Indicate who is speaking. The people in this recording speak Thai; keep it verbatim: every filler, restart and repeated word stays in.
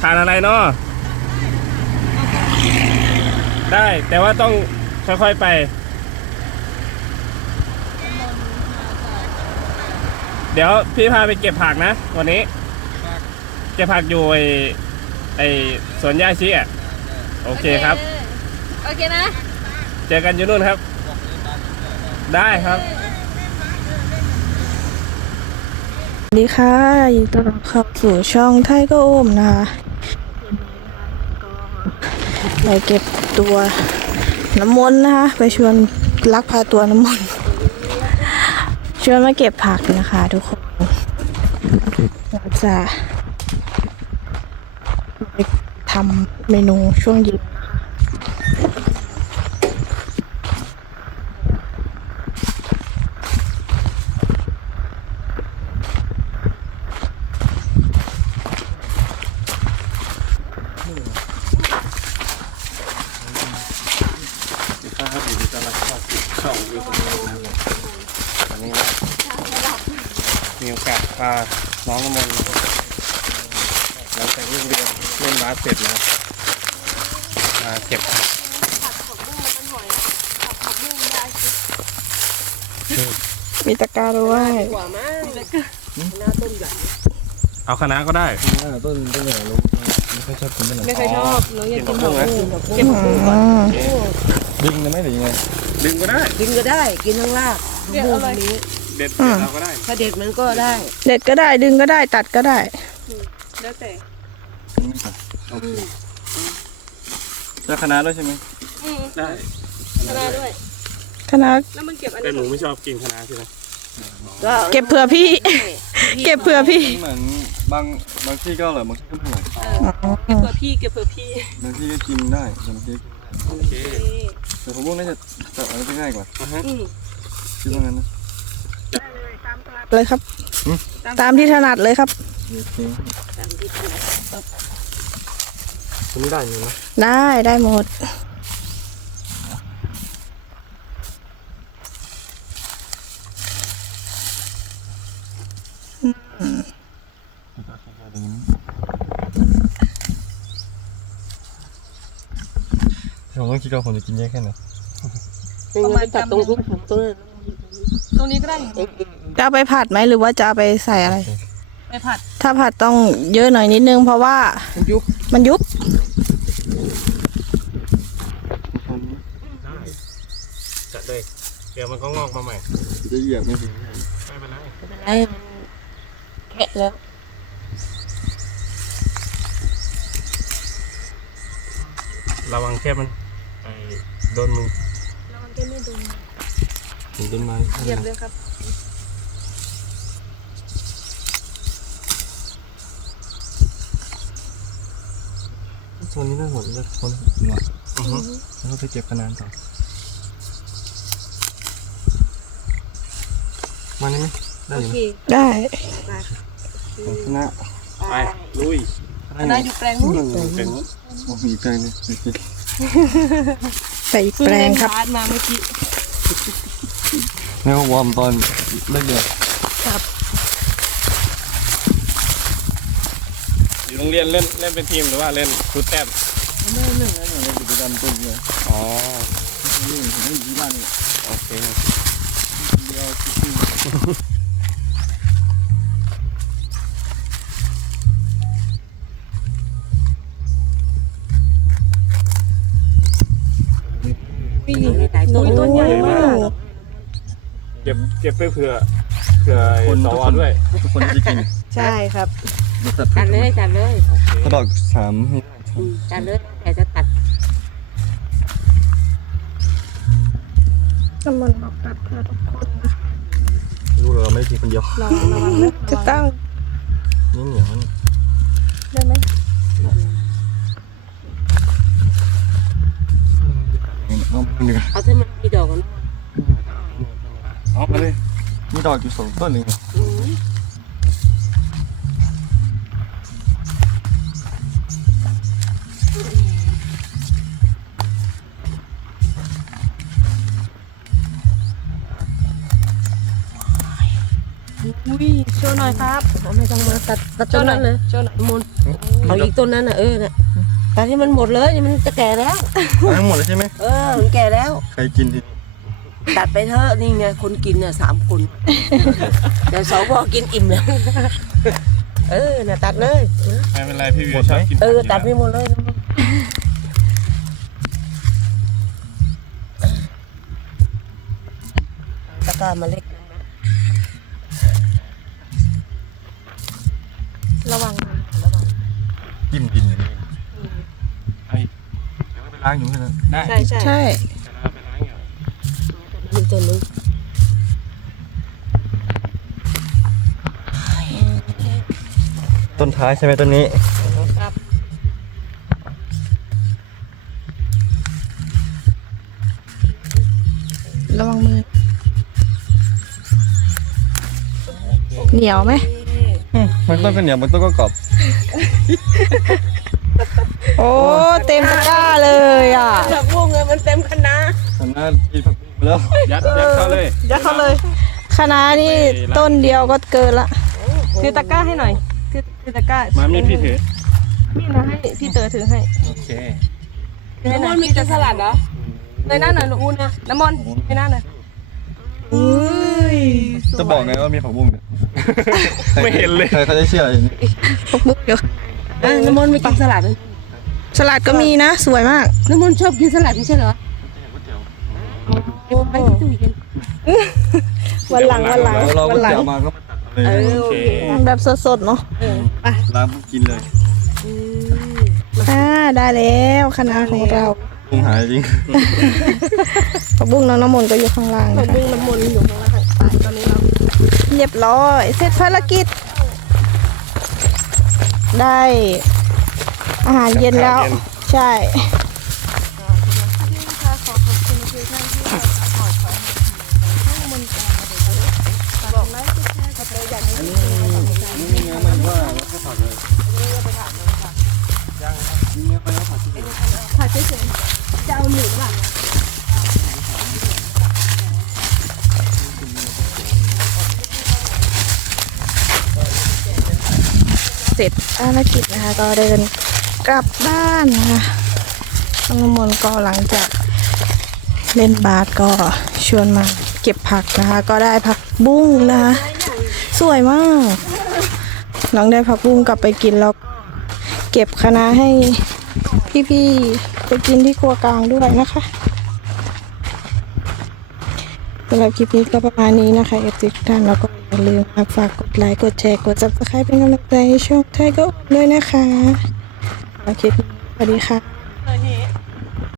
Speaker 1: ขาดอะไรเนาะได้แต่ว่าต้องค่อยๆไปเดี๋ยวพี่พาไปเก็บผักนะวันนี้เก็บผักอยู่ไอไอสวนย่าชีอ่ะโอเคครับ
Speaker 2: โอเคนะ
Speaker 1: เจอกันอยู่นู่นครับได้ครับ
Speaker 3: สวัสดีค่ะยินดีต้อนรับเข้าสู่ช่องไทยก็โอมนะคะไปเก็บตัวน้ำมนต์นะคะไปชวนลักพาตัวน้ำมนต์ชวนมาเก็บผักนะคะทุกคนเราจะไปทำเมนูช่วงเย็น
Speaker 1: ครับอยู่ที่ตลาดเข้าเข้าอยู่ตรงนี้นะครับวันนี้มีโอกาสพาน้องน้ำมนต์หลังจากเล่นเรียนเล่นบาสเสร็จนะครับมาเก็บ
Speaker 3: มีตะกร้าด้วย
Speaker 1: เอาคณะก็ได้
Speaker 4: ต้นต้นใหญ่ลูกไม่ค่อยชอบกินต้นไหน
Speaker 2: ไม่เคยชอบหนูอยากกินผักบุ้งเก็บผักบุ้งก่อน
Speaker 4: ดึงได้ไหมหรือยังไง
Speaker 1: ดึงก็ได้
Speaker 2: กินก็ได้กินทั้งรากเด็ดอะไรนี้
Speaker 1: เด็ดเราก็ได้
Speaker 2: ถ้าเด็ดมันก็ได้
Speaker 3: เด็ดก็ได้ดึงก็ได้ตัดก็ได้
Speaker 2: แล้วแต่
Speaker 4: จะคณะด้วยใช่ไหม
Speaker 1: ได้
Speaker 2: คณะด้วย
Speaker 3: คณะ
Speaker 2: แล้วมันเก็บอัน
Speaker 1: แต่
Speaker 2: นี้
Speaker 1: หนูไม่ชอบกินคณะใช่ไหม
Speaker 3: เก็บเผื่อพี่เก็บเผื่อพี่
Speaker 4: เหมือนบางบางที่ก็อร่อยบางที่ก็ไม่อร่อย
Speaker 2: เก็บเผื่อพี่เก็บเผื่อพี่
Speaker 4: บางที่ก็กินได้บางที่
Speaker 1: โอเค
Speaker 4: แต่ผมว่าน่าจะตัดอะไรจะง่ายกว่าคิดว่างั้นนะ
Speaker 3: เลยครับตามที่ถนัดเลยครับ
Speaker 4: คุณไม่ได้ยังนะ
Speaker 3: ได้ได้หมด
Speaker 4: ผมต้องคิดว่าผมจะกินเยอะแค่ไหน
Speaker 2: ประมาณจับตรงทุกตรงตรงนี้ก็ได้
Speaker 3: จะเอาไปผัดไหมหรือว่าจะเอาไปใส่อะไร
Speaker 2: ไปผัด
Speaker 3: ถ้าผัดต้องเยอะหน่อยนิดนึงเพราะว่า
Speaker 4: มันยุบ
Speaker 3: มันยุบ
Speaker 1: ได้จัดเลยเดี๋ยวมันก็งอกมาใหม่
Speaker 4: จะเหยียบไม่ถึง
Speaker 1: ไม่เป็นไร
Speaker 2: ไม่เป็นไรแค่แล้ว
Speaker 1: ระวังแค่มันไอ้โดนมือ
Speaker 2: ระวังแค่ไม่โดน
Speaker 4: ถึงต้นไม้
Speaker 2: เหยียบเลยครับ
Speaker 4: โซนนี้น่าสนใจคนหน่อยแล้วก็ไปเก็บคะแนนต่อมาได้ไหมได้อยู่
Speaker 3: ได้
Speaker 4: ของคณะ
Speaker 1: ไปลุย
Speaker 2: คณะอยู่แปลงนู้น
Speaker 1: แปลงนู้น
Speaker 4: โอ้มีแปลงนี่
Speaker 3: ใส่แปลงครับ
Speaker 2: มาเมื่อกี้
Speaker 4: แม่วอร์มตอนเลิกเรียน
Speaker 3: ครับ
Speaker 1: อยู่โรงเรียนเล่นเล่นเป็นทีมหรือว่าเล่นฟุตแต้ม
Speaker 4: ไม่เล่นเล่นเล่นกิจกรรมตัวเดียว
Speaker 1: อ๋อ
Speaker 4: นี่ผมไม่อยู่ที่บ้านนี่
Speaker 1: โอเค
Speaker 4: เดียว
Speaker 2: ต้นต้นใหญ่มาก
Speaker 1: เก็บเก็บไปเผื่อเผื่อคนต่อด้วย
Speaker 4: ทุกคนจะกิน
Speaker 3: ใช่ครับ
Speaker 2: จัดเลยจัดเลย
Speaker 4: กระดอกสาม
Speaker 2: จัดเลยแต่จะตัด
Speaker 3: กำมันบอกตัดเพื่อทุกคนนะ
Speaker 4: รู้เลยเราไม่กินคนเดียว
Speaker 3: ลองระวังนะจะตั้ง
Speaker 4: นี่เหนียวนี่
Speaker 3: ได้ไหม
Speaker 2: เอาที่มันมีดอกกัน
Speaker 4: เอาไปเลยมีดอกอยู่สองต้นหนึ่ง
Speaker 3: อุ้ยโชว์
Speaker 2: หน่อยครับ
Speaker 5: ไม่ต้องมาตัดตัดต้นนั้นเลย
Speaker 2: โชว์หน่อยมุน
Speaker 5: เอาอีกต้นนั้นน่ะเออน่ะตัดที่มันหมดเลยนี่มันจะแก่แล้ว
Speaker 4: ทั้งหมดเลยใช่ไหม
Speaker 5: เออมันแก่แล้ว
Speaker 4: ใครกินทีนี้
Speaker 5: ตัดไปเถอะนี่ไงคนกินน่ะสามคนแต่สองพอกินอิ่มแล้วเออน่ะตัดเลย
Speaker 1: ไม่เป็นไรพี่วิวชอบกิน
Speaker 5: เออตัดไปหมดเลยตะกร้ามาเล็ก
Speaker 3: ระวัง
Speaker 4: จิ้มกินอย่างนี้
Speaker 1: ไอ้
Speaker 4: เดี๋ยวก็ไปล้างอยู่แค่นั้น
Speaker 1: ได้
Speaker 2: ใช่ใช่
Speaker 3: ใช่
Speaker 1: เราไปล้างอยู่
Speaker 5: มีต้นนึง
Speaker 4: ต้นท้ายใช่ไหมต้นนี้
Speaker 2: ครับ
Speaker 3: ระวังมือ เหนียวไหม
Speaker 4: อืมมันต้นก็เหนียวมันต้นก็กรอบ
Speaker 3: โอ้เต็มตะกร้าเลยอ่ะ
Speaker 5: ผักบุ้งเลยมันเต็มคณะ
Speaker 4: ทำหน้าที่ผักบุ้งไปแล้ว
Speaker 1: ยัดยัดเข้าเลย
Speaker 2: ยัดเขาเลย
Speaker 3: คณะนี่ต้นเดียวก็เกินละ
Speaker 2: ถือตะกร้าให้หน่อยถือถือตะกร้า
Speaker 1: มามีดพี่ถือ
Speaker 2: มีดนะให้พี่เต๋อถือให้
Speaker 1: โอเค
Speaker 5: น้ำมันมีจะสลัดเหรอ
Speaker 2: เลยหน้าหน่อยลูกอูนะน้ำมนต์ไปหน้าหน่อย
Speaker 4: จะบอกไงว่ามีผักบุ้งเนี่ย
Speaker 1: ไม่เห็นเลย
Speaker 4: ใครเขาจะเชื่ออย่างนี้
Speaker 3: พวกมุกเดี๋ยว
Speaker 5: เออน้ำมันไม่กินสลัดเลย
Speaker 3: สลัดก็มีนะ สวยมาก
Speaker 5: น้ำมันชอบกินสลัดไม่ใช่เหรอโอ้ไปที่ตู้เย็น
Speaker 3: วันหลังวันหลัง
Speaker 4: แล้วเรา
Speaker 3: วั
Speaker 4: ก็
Speaker 3: นหลัง
Speaker 4: จะเอามาก็มาตัดเลย
Speaker 5: เออ
Speaker 1: โอ
Speaker 5: โอ
Speaker 1: เค
Speaker 5: เค
Speaker 3: แบบสดๆเนาะ
Speaker 4: ล้างปุ๊บกินเลย
Speaker 3: อ่าได้แล้วคณะของเรา
Speaker 4: บุ้งหายจริง
Speaker 3: ผักบุ้งน้องน้ำมนต์ก็อยู่ข้างล่าง
Speaker 2: ผั
Speaker 3: นะ
Speaker 2: ก
Speaker 3: คะ
Speaker 2: บุ้งน้ำมนต์อยู่ข้างล่างไปตอนนี้เรา
Speaker 3: เรียบร้อย เสร็จภารกิจ ได้อาหารเย็นแล้ว ใช่
Speaker 4: นี่ไงมันว่าเราก็ตัดเลย
Speaker 2: ผัดเฉยๆจะเอาหมูป่ะ
Speaker 3: เสร็จภารกิจนะคะ ก็เดินกลับบ้านนะคะน้องน้ำมนต์ก็หลังจากเล่นบาสก็ชวนมาเก็บผักนะคะ ก็ได้ผักบุ้งนะคะ สวยมากน้องได้ผักบุ้งกลับไปกินแล้ว เก็บคะน้าให้พี่ๆไปกินที่ครัวกลางด้วยนะคะสำหรับคลิปนี้ก็ประมาณนี้นะคะเอฟซีทุกท่านแล้วก็อย่าลืมฝากกดไลค์กดแชร์กด ซับสไครบ์ เป็นกำลังใจให้ช่องไทยก็ด้วยนะคะสำหรับคลิปนี้สวัสดีค่ะ
Speaker 2: เคยเห็น